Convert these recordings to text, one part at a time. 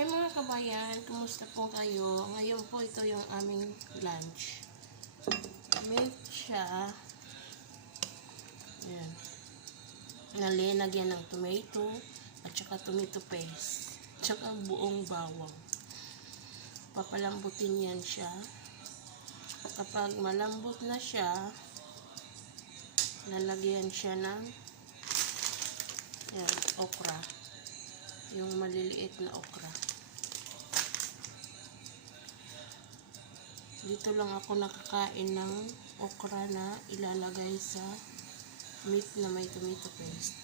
Hi mga kabayan, kumusta po kayo? Ngayon po ito yung aming lunch. Milk siya. Ayan. Nalinagyan ng tomato at saka tomato paste. Tsaka buong bawang. Papalambutin yan siya. Kapag malambot na siya, lalagyan siya ng yan, okra. Yung maliliit na okra. Dito lang ako nakakain ng okra na ilalagay sa meat na may tomato paste.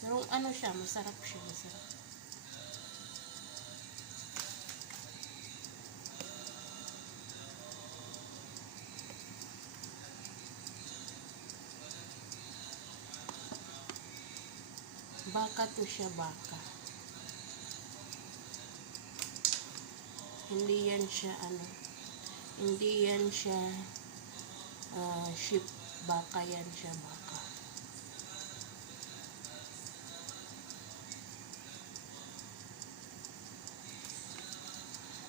Pero ano siya, masarap siya, masarap. Baka to siya, baka. Hindi yan siya, ano, hindi yan siya ah, sheep. Baka yan siya, baka.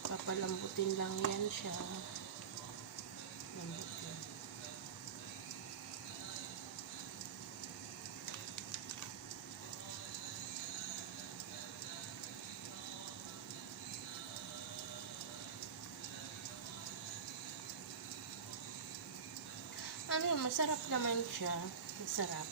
Papalambutin lang yan siya. Lambutin. Ano, masarap naman siya. Masarap.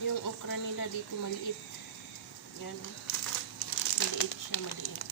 Yung okra nila dito maliit. Yan. Maliit siya, maliit.